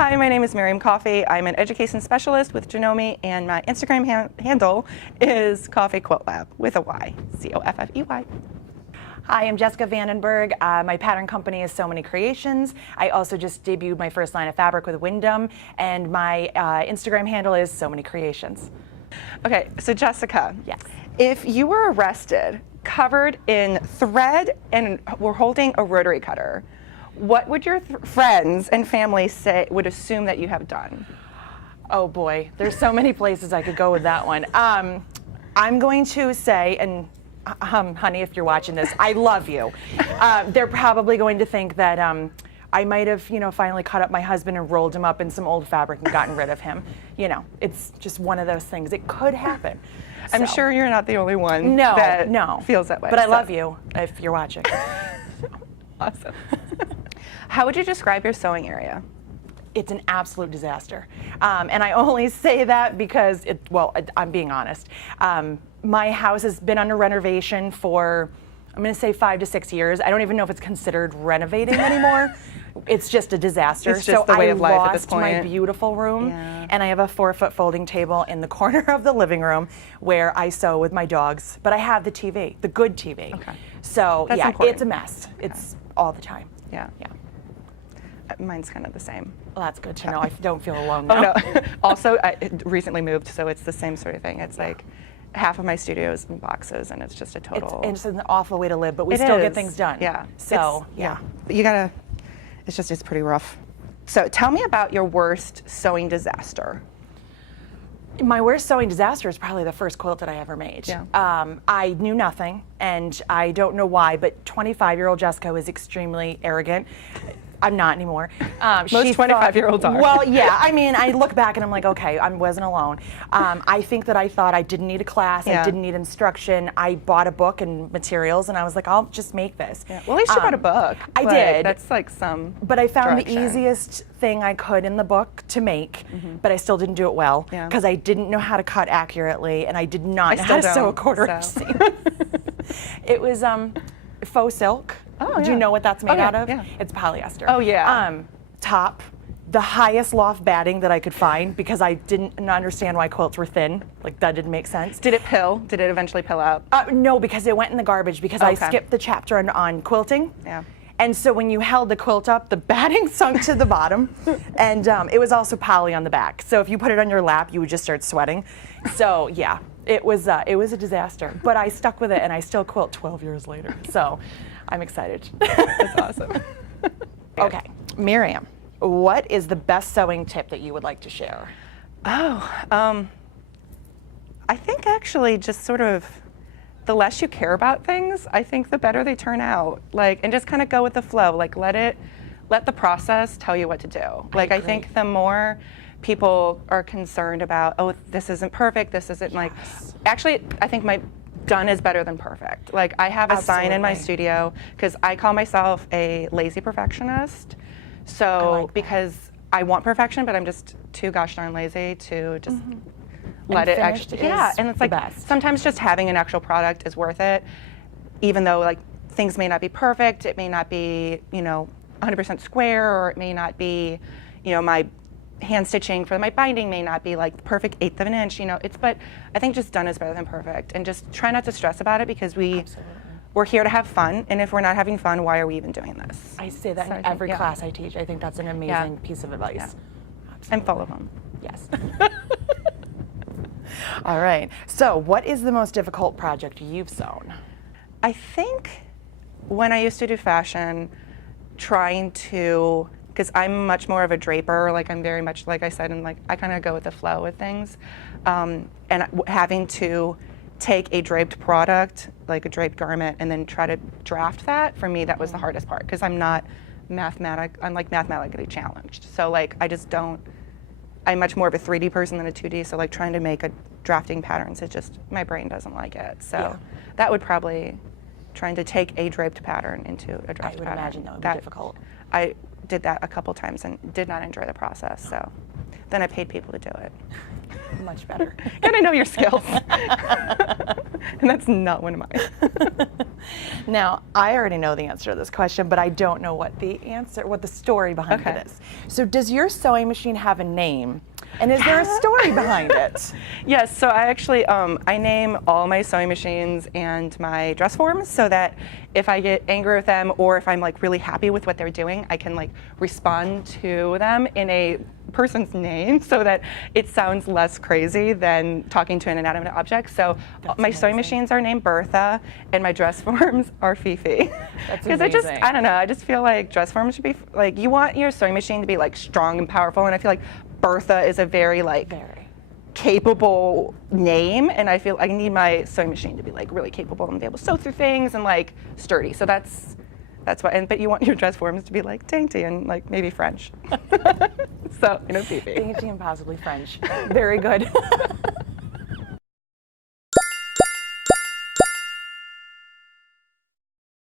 Hi, my name is Miriam Coffey. I'm an education specialist with Janome, and my Instagram handle is Coffey Quilt Lab with a Y, Coffey. Hi, I'm Jessica VanDenburgh. My pattern company is So Many Creations. I also just debuted my first line of fabric with Wyndham, and my Instagram handle is So Many Creations. Okay, so Jessica, yes. If you were arrested, covered in thread, and were holding a rotary cutter, what would your friends and family would assume that you have done? Oh boy, there's so many places I could go with that one. I'm going to say, and honey, if you're watching this, I love you. They're probably going to think that I might have, finally cut up my husband and rolled him up in some old fabric and gotten rid of him. It's just one of those things. It could happen. I'm sure you're not the only one that feels that way. But I love you if you're watching. Awesome. How would you describe your sewing area? It's an absolute disaster. And I only say that because, I'm being honest. My house has been under renovation for, I'm going to say 5 to 6 years. I don't even know if it's considered renovating anymore. It's just a disaster. It's just the way of life at this point. I lost my beautiful room, and I have a 4-foot folding table in the corner of the living room where I sew with my dogs. But I have the TV, the good TV. Okay. So That's yeah, important. it's a mess. It's all the time. Yeah. Mine's kind of the same. Well, that's good to know. I don't feel alone now. Oh no. Also, I recently moved, so it's the same sort of thing. It's like half of my studio is in boxes, and it's just a total. It's an awful way to live, but we still get things done. Yeah. So you gotta. It's pretty rough. So tell me about your worst sewing disaster. My worst sewing disaster is probably the first quilt that I ever made. Yeah. I knew nothing, and I don't know why, but 25-year-old Jessica was extremely arrogant. I'm not anymore. Most 25-year-olds are. Well, yeah. I mean, I look back and I'm like, okay, I wasn't alone. I think that I thought I didn't need a class. I didn't need instruction. I bought a book and materials, and I was like, I'll just make this. Yeah. Well, at least you bought a book. I did. That's like some. But I found direction. the easiest thing I could in the book to make, but I still didn't do it well because I didn't know how to cut accurately, and I did not know how to sew a quarter-inch seam. It was faux silk. Oh, Do you know what that's made out of? Yeah. It's polyester. Oh, yeah. Top, the highest loft batting that I could find because I didn't understand why quilts were thin. Like, that didn't make sense. Did it pill? Did it eventually pill out? No, because it went in the garbage because I skipped the chapter on quilting. Yeah. And so when you held the quilt up, the batting sunk to the bottom, and it was also poly on the back. So if you put it on your lap, you would just start sweating. So yeah, it was a disaster. But I stuck with it, and I still quilt 12 years later. So I'm excited. That's awesome. Okay, Miriam, what is the best sewing tip that you would like to share? I think actually just sort of the less you care about things, I think the better they turn out. And just kind of go with the flow. Let the process tell you what to do. I think the more people are concerned about, oh, this isn't perfect, this isn't actually, I think my done is better than perfect. I have a sign in my studio because I call myself a lazy perfectionist. So because I want perfection, but I'm just too gosh darn lazy to just let it actually. Yeah, and it's the best. Sometimes just having an actual product is worth it, even though things may not be perfect. It may not be 100% square, or it may not be my hand stitching for my binding may not be perfect 1/8 of an inch. But I think just done is better than perfect, and just try not to stress about it because we're here to have fun, and if we're not having fun, why are we even doing this? I say that in every class I teach. I think that's an amazing piece of advice. Yeah. I'm full of them. Yes. All right. So what is the most difficult project you've sewn? I think when I used to do fashion, trying to, because I'm much more of a draper, I'm very much, like I said, and I kind of go with the flow with things, and having to take a draped product, like a draped garment, and then try to draft that, for me, that was the hardest part, because I'm mathematically challenged. So I just don't, I'm much more of a 3D person than a 2D, so trying to make a drafting patterns, my brain doesn't like it. So that would probably, trying to take a draped pattern into a draft pattern. I would imagine that would be difficult. I did that a couple times and did not enjoy the process, so then I paid people to do it. Much better. Gotta know your skills. And that's not one of mine. Now, I already know the answer to this question, but I don't know what the story behind Okay. it is. So does your sewing machine have a name? And is there a story behind it? Yes, so I actually, I name all my sewing machines and my dress forms so that if I get angry with them or if I'm like really happy with what they're doing, I can like respond to them in a person's name so that it sounds less crazy than talking to an inanimate object. So my sewing machines are named Bertha and my dress forms are Fifi. That's Because amazing. I don't know, I just feel like dress forms should be, like, you want your sewing machine to be like strong and powerful, and I feel like Bertha is a very like capable name, and I feel I need my sewing machine to be like really capable and be able to sew through things and like sturdy. So that's what. But you want your dress forms to be like dainty and like maybe French. So Fifi. Dainty and possibly French. Very good.